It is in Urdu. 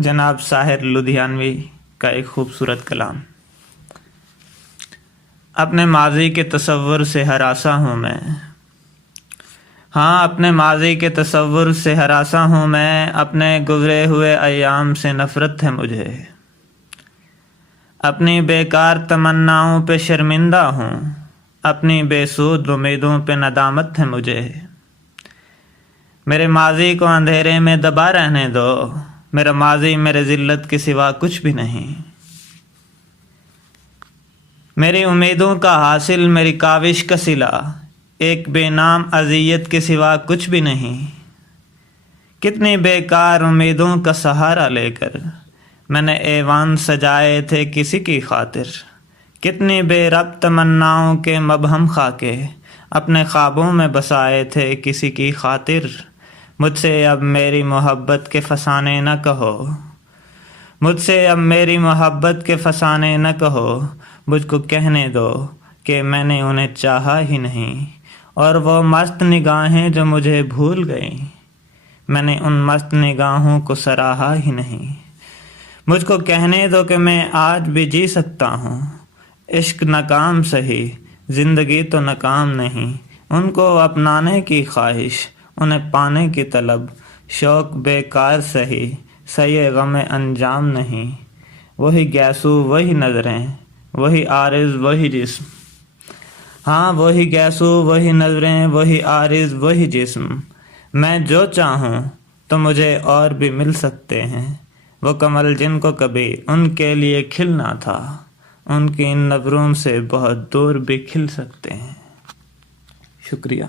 جناب ساحر لدھیانوی کا ایک خوبصورت کلام۔ اپنے ماضی کے تصور سے ہراساں ہوں میں، ہاں اپنے ماضی کے تصور سے ہراساں ہوں میں، اپنے گزرے ہوئے ایام سے نفرت ہے مجھے، اپنی بیکار تمناؤں پہ شرمندہ ہوں، اپنی بے سود امیدوں پہ ندامت ہے مجھے۔ میرے ماضی کو اندھیرے میں دبا رہنے دو، میرا ماضی میرے ذلت کے سوا کچھ بھی نہیں۔ میری امیدوں کا حاصل میری کاوش کا صلہ، ایک بے نام اذیت کے سوا کچھ بھی نہیں۔ کتنی بیکار امیدوں کا سہارا لے کر میں نے ایوان سجائے تھے کسی کی خاطر، کتنی بے ربط تمناؤں کے مبہم خاکے اپنے خوابوں میں بسائے تھے کسی کی خاطر۔ مجھ سے اب میری محبت کے فسانے نہ کہو، مجھ سے اب میری محبت کے فسانے نہ کہو، مجھ کو کہنے دو کہ میں نے انہیں چاہا ہی نہیں، اور وہ مست نگاہیں جو مجھے بھول گئیں، میں نے ان مست نگاہوں کو سراہا ہی نہیں۔ مجھ کو کہنے دو کہ میں آج بھی جی سکتا ہوں، عشق ناکام سہی زندگی تو ناکام نہیں۔ ان کو اپنانے کی خواہش، انہیں پانے کی طلب، شوق بیکار سہی سہی غم انجام نہیں۔ وہی گیسو وہی نظریں، وہی عارض وہی جسم، ہاں وہی گیسو وہی نظریں، وہی عارض وہی جسم۔ میں جو چاہوں تو مجھے اور بھی مل سکتے ہیں، وہ کمل جن کو کبھی ان کے لیے کھلنا تھا، ان کی ان نظروں سے بہت دور بھی کھل سکتے ہیں۔ شکریہ۔